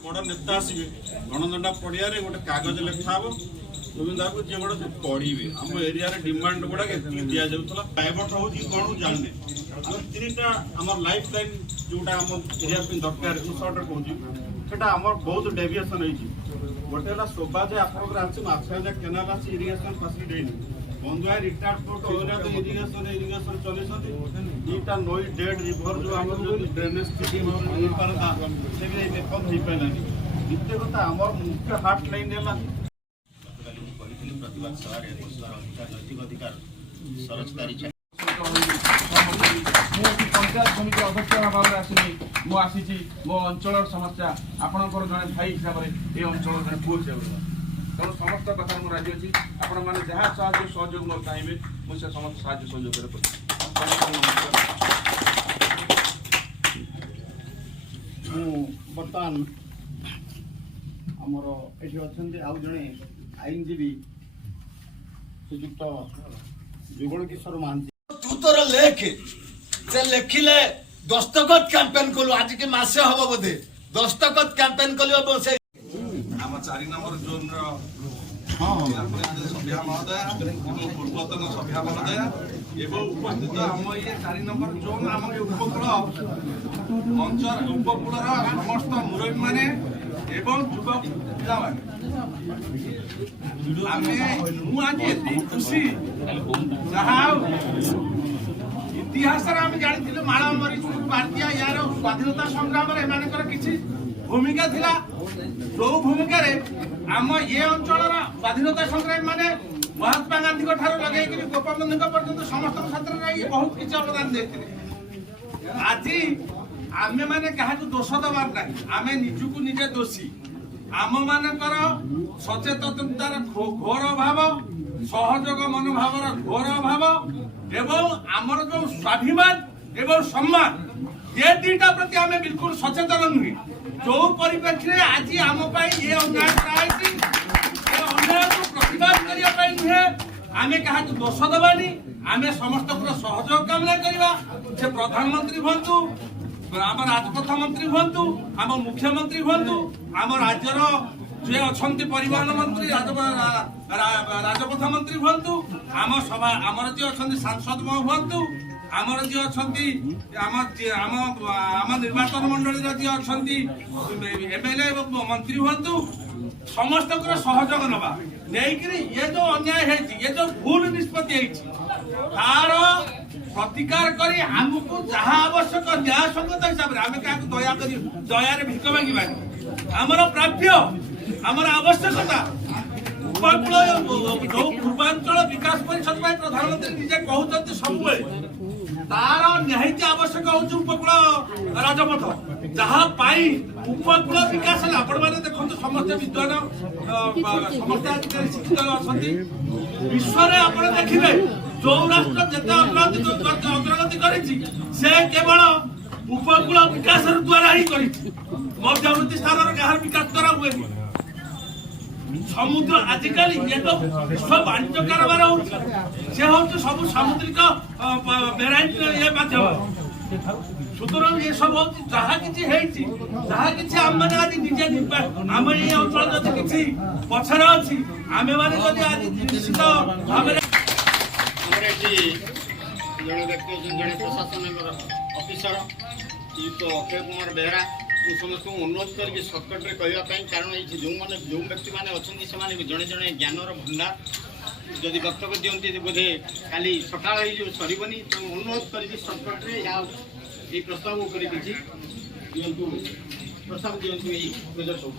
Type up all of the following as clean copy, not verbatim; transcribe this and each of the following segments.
बड़ नेता आसवे गणदंडा पड़िया गोटे कागज लिखा हम गोविंदा को जे बड़े पढ़े आम एरिया डिमांड गुड़ा दि जाऊला डायवर्ट हूँ कौन जाने आम तीन आम लाइफ लाइन जोटा आम एरिया दरकार सर्ट कहूँ आम बहुत डेविएसन गोटे शोभा जे आप माछा केनाल आस इरिगेशन फैसिलिटी बंधुआ रिटायर्ड पोर्ट इरिगेशन इरिगेशन चलती दुटा नई डेड रिभर जो आम जो ड्रेनेज फिटिंग हो पारता से कम हो पारानी इतने कथा आम मुख्य हार्ट लाइन है प्रतिवाद सभा अधिकार सरकारी पंचायत समिति अध्यक्ष भाव में आसनी मो आसी मो अंचल समस्या आपंकर जड़े भाई हिसाब से ये अंचल जड़े पुओ हिसाब तेणु समस्त कथा मुझे राजी अच्छी आपण मैंने जहाँ साहय सहयोग मोर चाहिए मुझे समस्त साहय सहयोग बर्तमान आमर ये अच्छा आउ जड़े आईनजीवी श्रीजुक्त जुगल किशोर महांती तू तोर लेख से लेखिले दस्तखत कैंपेन कलु आज के मासे हम बोधे दस्तखत कैंपेन कलु से आम 4 नंबर जोन सभ्या महोदय पूर्वतन सभ्या महोदय एवं उपस्थित आम ये 4 नंबर जोन आम उपकूल अंचल उपकूल समस्त मुरबी माने एवं युवक पिला माने खुशी जहाँ इतिहास जानी माला मरी पार्टिया यार स्वाधीनता संग्राम किसी भूमिका थिला जो भूमिका आम ये अंचल स्वाधीनता संग्रामी माने महात्मा गांधी लगे गोपबंधु पर्यंत समस्त क्षेत्र में बहुत किसी अवदान देते आज आम मैंने क्या दोष दबार ना आम निजुक निजे दोषी आम मानकर सचेतनतार घोर अभाव सहयोग मनोभाव घोर अभाव एवं आमर जो स्वाभिमान एवं सम्मान ये दुईटा प्रति आम बिल्कुल सचेतन नुहे जो परिप्रेक्षी आज आम ये अन्याय अन्याय को प्रतिवाद करने नुहे आम क्या दोष दबानी आम समस्त सहयोग कामना करवा से प्रधानमंत्री हूँ आम राजपथ मंत्री हूँ आम मुख्यमंत्री हूँ आम राज्यर जे अच्छा परिवहन मंत्री राजपथ मंत्री हूँ आम सभा आमर जे अच्छा सांसद हूँ आमर जी अच्छा आम निर्वाचन मंडल जी अच्छा एमएलए मंत्री हूँ समस्त सहयोग नवा नहीं ये जो अन्याय है ये जो भूल निष्पत्ति तार प्रतिकार करी आमको जहाँ आवश्यक न्याय संगत हिसाब से आम क्या दया कर दयार भिक मांगा आमर प्राप्य आमर आवश्यकता उपकूल जो पूर्वांचल विकास परिषद प्रधानमंत्री निजे कहते सब तार निहित आवश्यक हूँ उपकूल राजपथ जहाँ पाई उपकूल विकास है आपण मैंने देखो समस्त विद्वान समस्त अधिकारी शिक्षित अच्छा विश्व में देखिए जो राष्ट्र जिते अग्रगति केवल उपकूल विकास द्वारा ही मध्यवर्ती स्थान जहाँ विकास करा हुए समुद्र आजिकल ये तो विश्व वाणिज्य कारोबार हो सब सामुद्रिक मेराइन ये माध्यम सुतरां ये सब जहाँ किसी जहाँ किसी आम मैंने आज निजे आम ये अंचल जब किसी पछर अच्छी आम मैंने आज निश्चित भाव जड़े व्यक्ति जड़े प्रशासन अफिसर तो अक्षय कुमार बेहरा समस्त अनुरोध करके सर्टकट्रे कहवाई कारण ये जो मैंने जो व्यक्ति मैंने अच्छा जड़े जड़े ज्ञानर भंडार जदि वक्तव्य दिखती बोधे खाली सका सरबनी तो अनुरोध करके सर्टकट्रे ये प्रस्ताव दिंतु प्रस्ताव दिंतु मेजर सब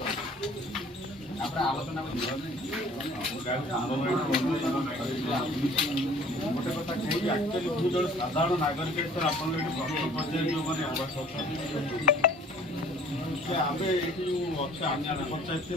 गोटे कथा कही एक्चुअली जो साधारण नागरिक आप प्रथम पर्याय जो मैंने आवास आम ये अच्छे पंचायत